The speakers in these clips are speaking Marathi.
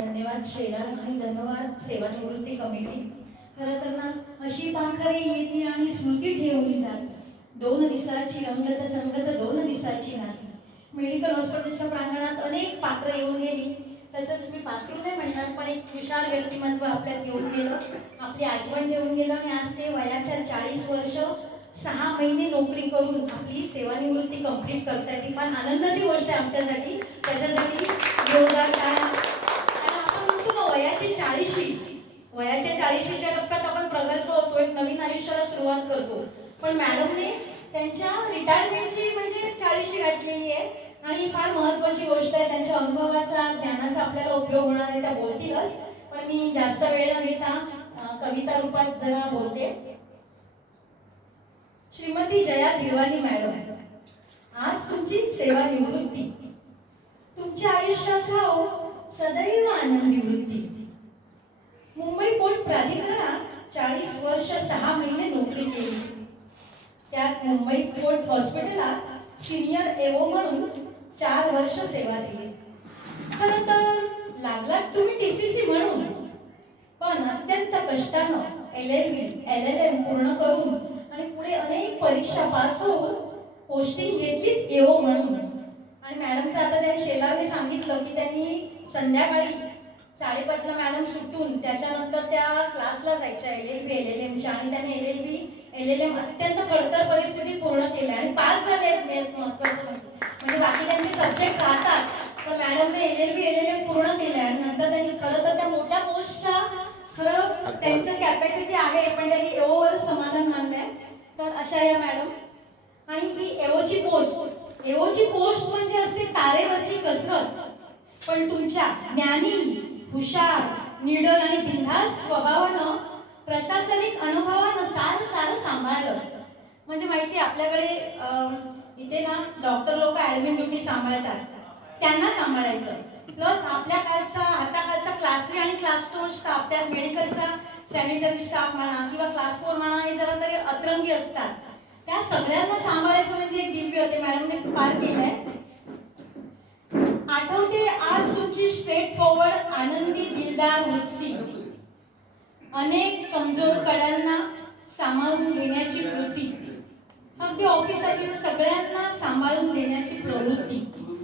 धन्यवाद शेजार आणि धन्यवाद सेवानिवृत्ती कमिटी. खरं तर ना अशी पाखरे येते आणि स्मृती ठेवली जात. दोन दिवसाची रंगत संगत दोन दिवसाची नाही मेडिकल हॉस्पिटलच्या प्रांगणात अनेक पाखरं येऊन गेली. तसंच मी पाखरू नाही म्हणणार पण एक विशाल व्यक्तिमत्व आपल्यात येऊन गेलं. आपली आठवण ठेवून गेलं आणि आज ते वयाच्या चाळीस वर्ष सहा महिने नोकरी करून आपली सेवानिवृत्ती कंप्लीट करतायत ती फार आनंदाची गोष्ट आहे आमच्यासाठी त्याच्यासाठी जोरदार टाळ्या. आणि आपण म्हणतो ना वयाची चाळीशी वयाच्या चाळीशीच्या टप्प्यात आपण प्रगल्भ होतो एक नवीन आयुष्याला सुरुवात करतो. पण मॅडमने त्यांच्या रिटायरमेंटची म्हणजे चाळीशी गाठलेली आहे आणि फार महत्वाची गोष्ट आहे त्यांच्या अनुभवाचा ज्ञानाचा आपल्याला उपयोग होणार आहे त्या बोलतीलच. पण मी जास्त वेळ न घेता कविता रूपात जरा बोलते. श्रीमती जया धिरवानी मॅडम आज तुमची सेवा निवृत्ती. तुमच्या आयुष्यात राहो सदैव आनंदी वृत्ती मुंबई पोर्ट प्राधिकरणात चाळीस वर्ष सहा महिने नोकरी केली. त्यात मुंबई पोर्ट हॉस्पिटलात सिनियर एओ म्हणून चार वर्ष सेवा दिली. खरं तर लागलात तुम्ही टी सी सी म्हणून पण अत्यंत कष्टानं L L B L L M पूर्ण करून आणि पुढे अनेक परीक्षा पास होऊन पोस्टिंग घेतलीत एओ म्हणून. आणि मॅडमचं आता त्या शेलारने सांगितलं की त्यांनी संध्याकाळी साडेपाचला मॅडम सुटून त्याच्यानंतर त्या क्लासला जायच्या L L B L L एमच्या आणि त्याने L L B L L M अत्यंत खडतर परिस्थितीत पूर्ण केल्या आणि पास झाले आहेत महत्वाचं म्हणजे. म्हणजे बाकी त्यांचे सब्जेक्ट राहतात पण मॅडमने L L B L L M पूर्ण केल्या आणि नंतर त्यांनी खरं तर त्या मोठ्या पोस्टच्या खरं त्यांचं कॅपॅसिटी आहे पण त्यांनी एओवर समाधान मानलंय. तर अशा या मॅडम. आणि ही एओची पोस्ट एओची पोस्ट म्हणजे असते तारेवरची कसरत. पण तुमच्या ज्ञानी हुशार निडर आणि बिनधास्त स्वभावानं प्रशासनिक अनुभवानं सार सारं सांभाळलं. म्हणजे माहिती आहे, आपल्याकडे इथे ना डॉक्टर लोक ऍडमिन ड्युटी सांभाळतात. त्यांना सांभाळायचं. प्लस आपल्या काळचा आता काळचा क्लास थ्री आणि क्लास टू स्टाफ त्यात मेडिकलचा सॅनिटरी स्टाफ म्हणा किंवा क्लास फोर म्हणा हे जरा तरी अतरंगी असतात. त्या सगळ्यांना सांभाळायचं म्हणजे एक दिव्य होते मॅडमने पार केलंय आज तुमची स्ट्रेट फॉरवर्ड आनंदी वृत्ती. अनेक कमजोर कड्यांना सांभाळून घेण्याची वृत्ती अगदी ऑफिसातील सगळ्यांना सांभाळून घेण्याची प्रवृत्ती.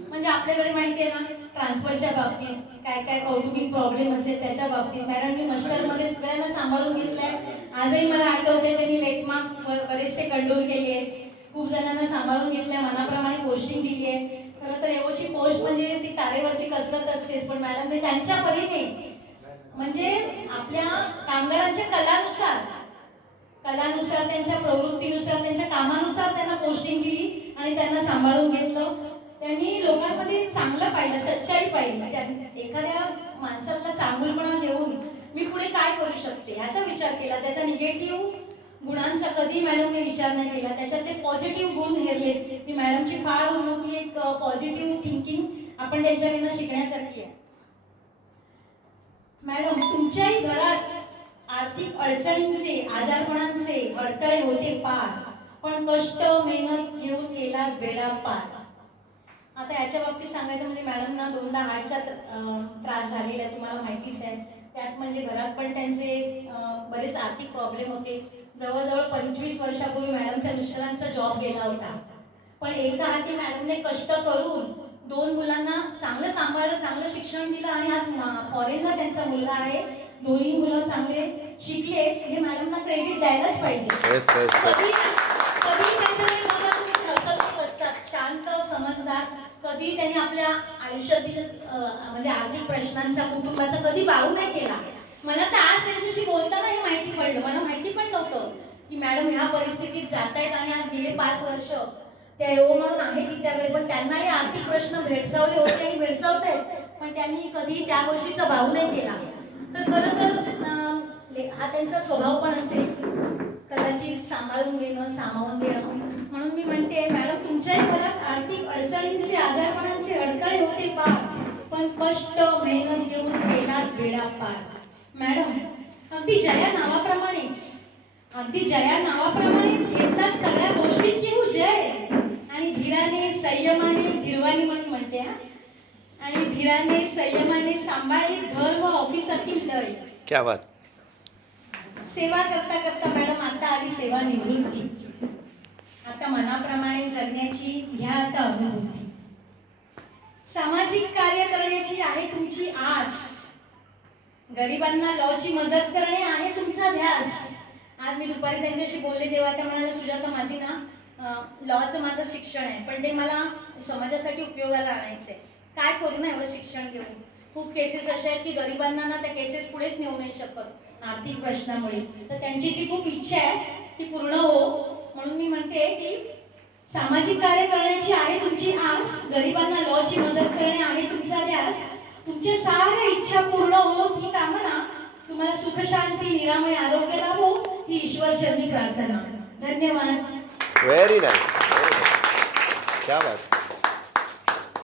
म्हणजे आपल्याकडे माहिती आहे ना ट्रान्सफरच्या बाबतीत काय काय कौटुंबिक प्रॉब्लेम असेल त्याच्या बाबतीत. मॅडमनी मस्टरमध्ये सगळ्यांना सांभाळून घेतलंय. आजही मला आठवते त्यांनी लेटमार्क बरेचसे कंट्रोल केले आहेत. खूप जणांना सांभाळून घेतल्या मनाप्रमाणे पोस्टिंग दिली आहे खरं तर एवढी पोस्ट म्हणजे ती तारेवरची कसरत असतेच. पण मॅडमने त्यांच्या परीने म्हणजे आपल्या कामगारांच्या कलानुसार कलानुसार त्यांच्या प्रवृत्तीनुसार त्यांच्या कामानुसार त्यांना पोस्टिंग दिली आणि त्यांना सांभाळून घेतलं. त्यांनी लोकांमध्ये चांगलं पाहिलं सच्चाई पाहिली. एखाद्या माणसातला चांगुलपणा घेऊन मी पुढे काय करू शकते ह्याचा विचार केला. त्याचा निगेटिव्ह गुणांचा कधी मॅडमने विचार नाही केला. त्याच्यात ते पॉझिटिव्ह गुण हेरले. की मॅडमची फार मोठी एक पॉझिटिव्ह थिंकिंग आपण त्यांच्याकडनं शिकण्यासारखी आहे. मॅडम तुमच्याही घरात आर्थिक अडचणींचे आजारपणांचे अडथळे होते पार पण कष्ट मेहनत घेऊन केला बेडा पार. आता याच्या बाबतीत सांगायचं म्हणजे मॅडमना दोनदा हार्टचा त्रास झालेला आहे तुम्हाला माहितीच आहे त्यात म्हणजे घरात पण त्यांचे बरेच आर्थिक प्रॉब्लेम होते. जवळजवळ पंचवीस वर्षापूर्वी मॅडमच्या मिस्टरांचा जॉब गेला होता. पण एका हाती मॅडमने कष्ट करून दोन मुलांना चांगलं सांभाळलं चांगलं शिक्षण दिलं आणि आज फॉरेनला त्यांचा मुलगा आहे. दोन्ही मुलं चांगले शिकले. हे मॅडमना क्रेडिट द्यायलाच पाहिजे. कधी असतात शांत समजदार कधी त्यांनी आपल्या आयुष्यातील म्हणजे आर्थिक प्रश्नांचा कुटुंबाचा कधी बाळू नाही केला. मला तर आज त्यांच्याशी बोलताना हे माहिती पडलं. मला माहिती पण नव्हतं की मॅडम ह्या परिस्थितीत जात आहेत आणि आज गेले पाच वर्ष त्या एओ म्हणून आहे त्यावेळी पण त्यांनाही आर्थिक प्रश्न भेडसावले होते आणि भेडसावत आहेत पण त्यांनी कधी त्या गोष्टीचा भाव नाही केला. तर खरं तर हा त्यांचा स्वभाव पण असेल. कदाचित सांभाळून घेणं सामावून घेणं. म्हणून मी म्हणते मॅडम तुमच्याही घरात आर्थिक अडचणींचे आजारपणांचे अडथळे होते पार पण कष्ट मेहनत घेऊन केला वेळा पार. मॅडम अगदी जया नावाप्रमाणेच. अगदी जया नावाप्रमाणेच घेतला सगळ्या गोष्टीत घेऊ जय आणि धीराने संयमाने धीरवानी म्हणून म्हणते हा. आणि धीर धीराने संयमाने सांभाळीत घर व ऑफिसातील लय क्या बात. सेवा करता करता मॅडम आता आली सेवा निवृत्ती. आता मनाप्रमाणे जगण्याची घ्या आता अनुभूती सामाजिक कार्य करण्याची आहे तुमची आस. गरिबांना लॉची मदत करणे आहे तुमचा ध्यास. आज मी दुपारी त्यांच्याशी बोलले तेव्हा त्या म्हणाल्या सुजाता माझी ना लॉचं माझं शिक्षण आहे पण ते मला समाजासाठी उपयोगाला आणायचं आहे काय करू ना एवढं शिक्षण घेऊन? खूप केसेस अशा आहेत की गरिबांना ना त्या केसेस पुढेच नेऊ नाही शकत आर्थिक प्रश्नामुळे. तर त्यांची जी खूप इच्छा आहे ती पूर्ण हो. म्हणून मी म्हणते की सामाजिक कार्य करण्याची आहे तुमची आस गरिबांना लॉची मदत करणे आहे तुमचा ध्यास. तुमच्या साऱ्या इच्छा पूर्ण होत ही कामना तुम्हाला सुख शांती निरामय आरोग्य लाभो ही ईश्वरचरणी प्रार्थना. धन्यवाद. व्हेरी नाईस क्या बात